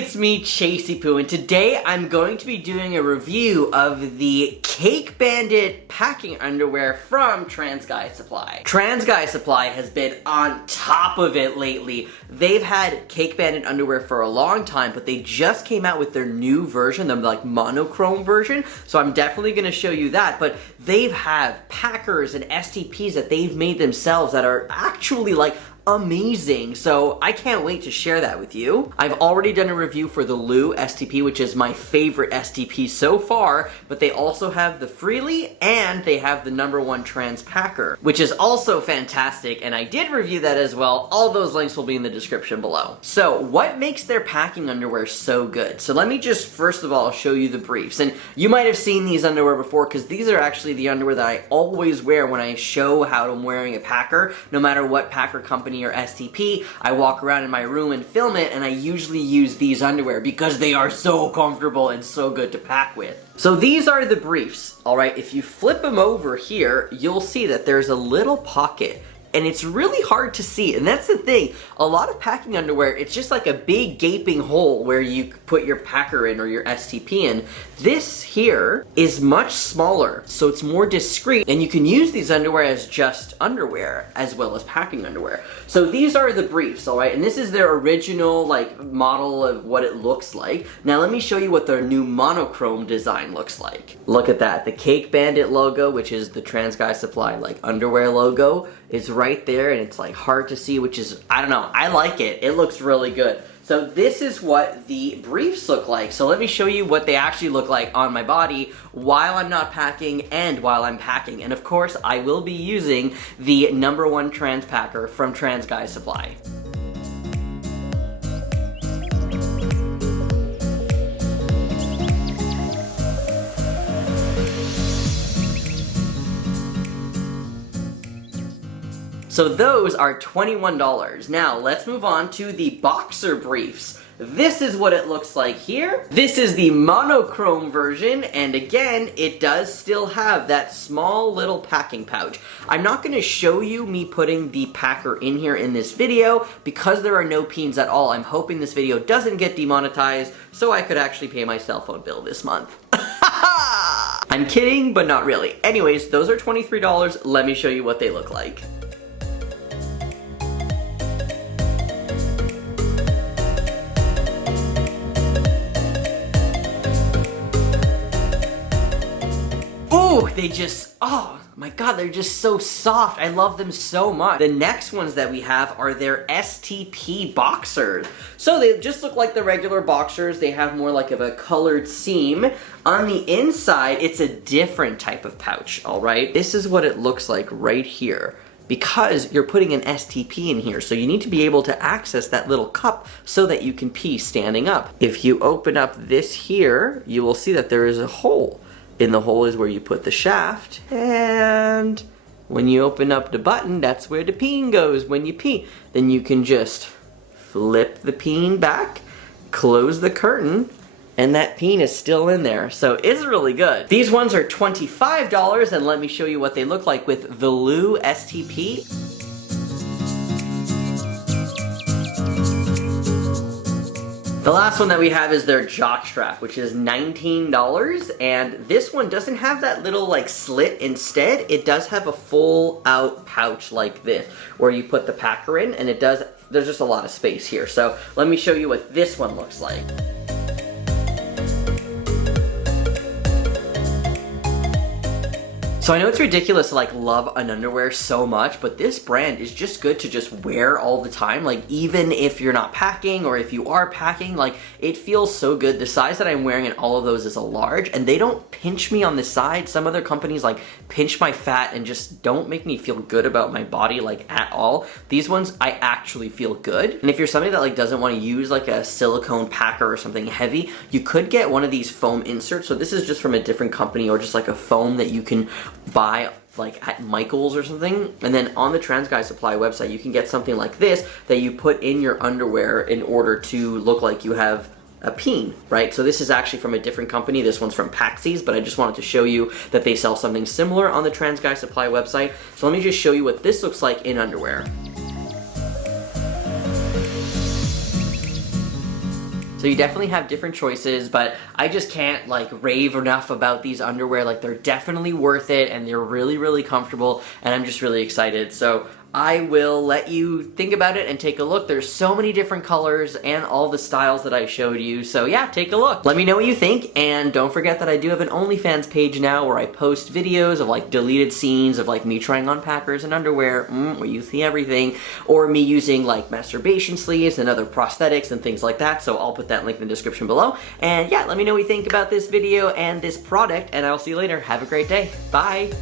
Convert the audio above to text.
it's me, Chasey Poo, and today I'm going to be doing a review of the Cake Bandit packing underwear from Trans Guy Supply. Trans Guy Supply has been on top of it lately. They've had Cake Bandit underwear for a long time, but they just came out with their new version, the like monochrome version, so I'm definitely going to show you that, but they have packers and STPs that they've made themselves that are actually like amazing, so I can't wait to share that with you. I've already done a review for the Lou STP, which is my favorite STP so far, but they also have the Freely and they have the #1 trans packer, which is also fantastic, and I did review that as well. All those links will be in the description below. So what makes their packing underwear so good? So let me just first of all show you the briefs, and you might have seen these underwear before because these are actually the underwear that I always wear when I show how I'm wearing a packer, no matter what packer company or STP. I walk around in my room and film it, and I usually use these underwear because they are so comfortable and so good to pack with. So these are the briefs, alright? If you flip them over here, you'll see that there's a little pocket, and it's really hard to see, and that's the thing. A lot of packing underwear, it's just like a big gaping hole where you put your packer in or your STP in. This here is much smaller, so it's more discreet, and you can use these underwear as just underwear as well as packing underwear. So these are the briefs, alright, and this is their original like model of what it looks like. Now let me show you what their new monochrome design looks like. Look at that, the Cake Bandit logo, which is the Trans Guy Supply like underwear logo, is right there, and it's like hard to see, which is, I don't know, I like it. It looks really good. So this is what the briefs look like. So let me show you what they actually look like on my body while I'm not packing and while I'm packing. And of course, I will be using the #1 trans packer from Trans Guy Supply. So those are $21. Now let's move on to the boxer briefs. This is what it looks like here. This is the monochrome version, and again, it does still have that small little packing pouch. I'm not going to show you me putting the packer in here in this video because there are no peens at all. I'm hoping this video doesn't get demonetized so I could actually pay my cell phone bill this month. I'm kidding, but not really. Anyways, those are $23. Let me show you what they look like. They just, oh my god, they're just so soft. I love them so much. The next ones that we have are their STP boxers. So they just look like the regular boxers. They have more like of a colored seam. On the inside, it's a different type of pouch, all right? This is what it looks like right here, because you're putting an STP in here, so you need to be able to access that little cup so that you can pee standing up. If you open up this here, you will see that there is a hole. In the hole is where you put the shaft, and when you open up the button, that's where the peen goes when you pee. Then you can just flip the peen back, close the curtain, and that peen is still in there. So it's really good. These ones are $25, and let me show you what they look like with the Lou STP. The last one that we have is their jock strap, which is $19, and this one doesn't have that little like slit. Instead, it does have a full out pouch like this, where you put the packer in, and there's just a lot of space here. So let me show you what this one looks like. So I know it's ridiculous to like love an underwear so much, but this brand is just good to just wear all the time. Like even if you're not packing or if you are packing, like it feels so good. The size that I'm wearing in all of those is a large, and they don't pinch me on the side. Some other companies like pinch my fat and just don't make me feel good about my body like at all. These ones, I actually feel good. And if you're somebody that like doesn't want to use like a silicone packer or something heavy, you could get one of these foam inserts. So this is just from a different company, or just like a foam that you can buy like at Michael's or something, and then on the Trans Guy Supply website you can get something like this that you put in your underwear in order to look like you have a peen, right? So this is actually from a different company. This one's from Paxies, but I just wanted to show you that they sell something similar on the Trans Guy Supply website. So let me just show you what this looks like in underwear. So you definitely have different choices, but I just can't like rave enough about these underwear. Like they're definitely worth it and they're really, really comfortable and I'm just really excited. So I will let you think about it and take a look. There's so many different colors and all the styles that I showed you. So yeah, take a look. Let me know what you think, and don't forget that I do have an OnlyFans page now where I post videos of like deleted scenes of like me trying on packers and underwear, where you see everything, or me using like masturbation sleeves and other prosthetics and things like that. So I'll put that link in the description below. And yeah, let me know what you think about this video and this product, and I'll see you later. Have a great day. Bye.